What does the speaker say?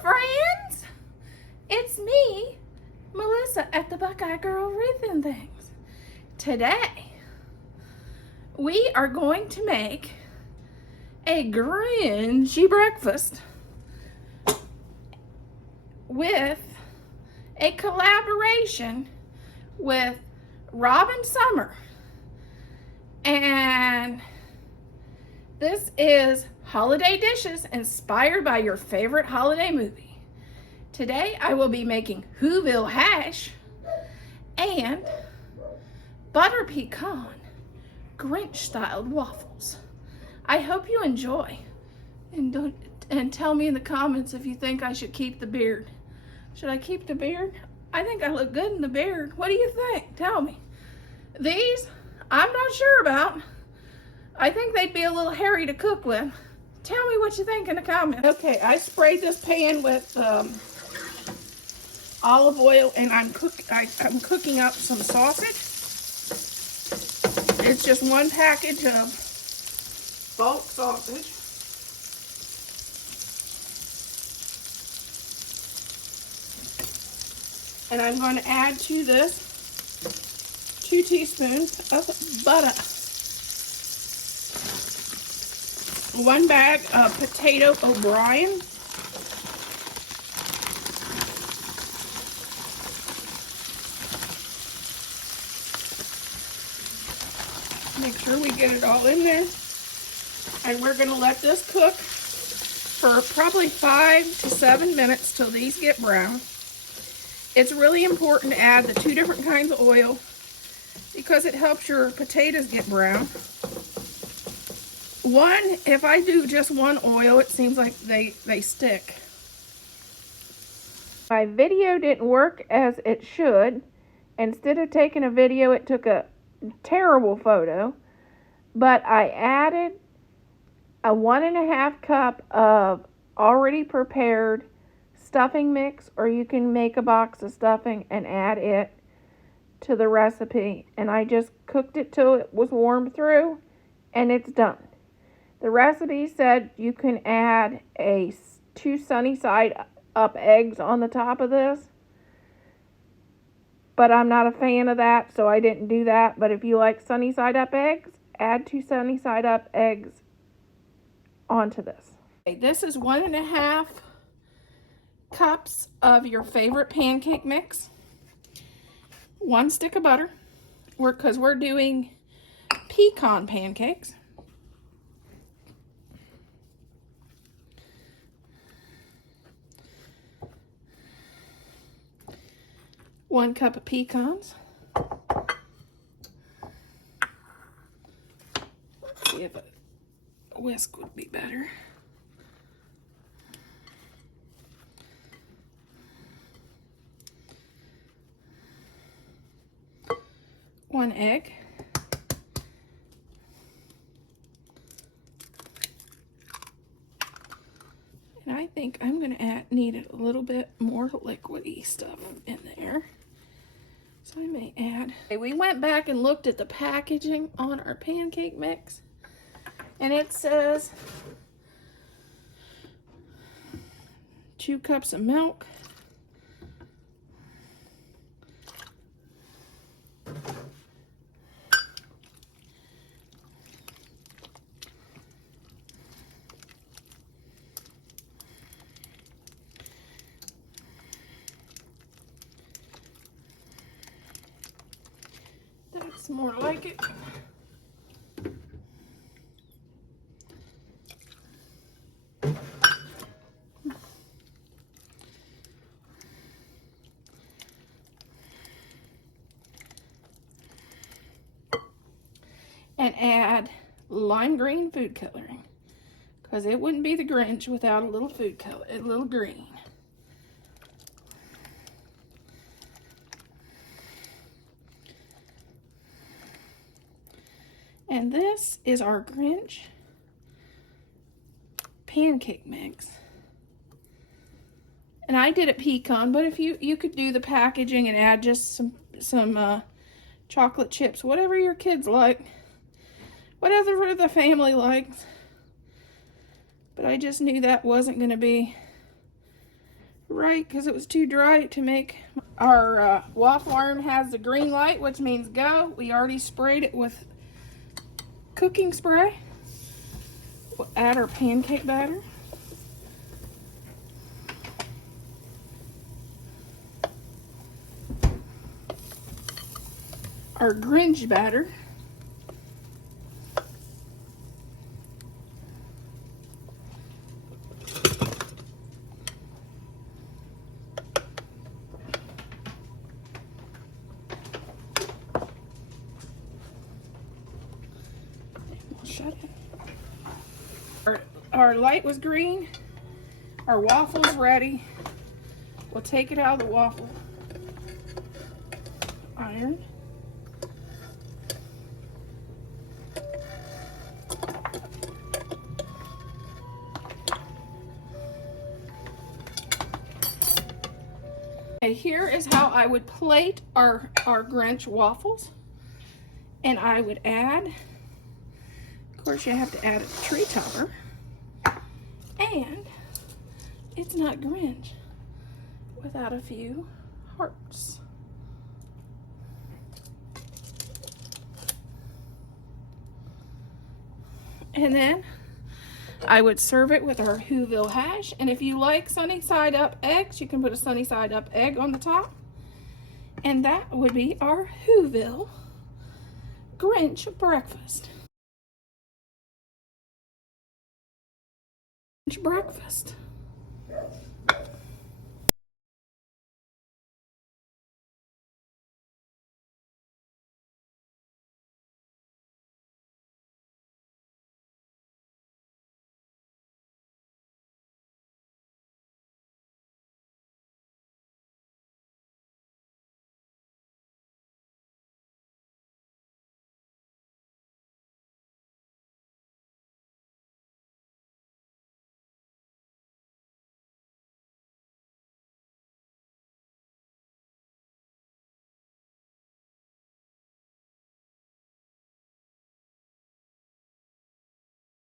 friends, it's me, Melissa at the Buckeye Girl Ribbon Things. Today, we are going to make a Grinchy breakfast with a collaboration with Robin Summer. And this is holiday dishes inspired by your favorite holiday movie. Today I will be making Whoville hash and butter pecan Grinch styled waffles. I hope you enjoy, and tell me in the comments if you think I should keep the beard. Should I keep the beard? I think I look good in the beard. What do you think? Tell me. These, I'm not sure about. I think they'd be a little hairy to cook with. Tell me what you think in the comments. Okay, I sprayed this pan with olive oil, and I'm cooking up some sausage. It's just one package of bulk sausage. And I'm going to add to this 2 teaspoons of butter. 1 bag of potato O'Brien. Make sure we get it all in there. And we're going to let this cook for probably 5 to 7 minutes till these get brown. It's really important to add the 2 different kinds of oil because it helps your potatoes get brown. If I do just one oil, it seems like they stick. My video didn't work as it should. Instead of taking a video, it took a terrible photo. But I added a 1.5 cup of already prepared stuffing mix, or you can make a box of stuffing and add it to the recipe. And I just cooked it till it was warmed through, and it's done. The recipe said you can add 2 sunny side up eggs on the top of this, but I'm not a fan of that, so I didn't do that. But if you like sunny side up eggs, add 2 sunny side up eggs onto this. Okay, this is 1.5 cups of your favorite pancake mix, 1 stick of butter, because we're doing pecan pancakes. 1 cup of pecans. Let's see if a whisk would be better. 1 egg. And I think I'm going to need a little bit more liquidy stuff in there. So I may add. Okay, we went back and looked at the packaging on our pancake mix, and it says 2 cups of milk, that's more like it. And add lime green food coloring, because it wouldn't be the Grinch without a little food color, a little green. And this is our Grinch pancake mix. And I did it pecan, but if you could do the packaging and add just some chocolate chips, whatever your kids like. Whatever the family likes. But I just knew that wasn't going to be right because it was too dry to make. Our waffle iron has the green light, which means go. We already sprayed it with cooking spray. We'll add our pancake batter. Our Grinch batter. We'll shut it. Our light was green. Our waffle's ready. We'll take it out of the waffle iron. Okay, here is how I would plate our Grinch waffles. And I would add, of course you have to add a tree topper. And it's not Grinch without a few hearts. And then I would serve it with our Whoville hash. And if you like sunny side up eggs, you can put a sunny side up egg on the top. And that would be our Whoville Grinch breakfast. Breakfast.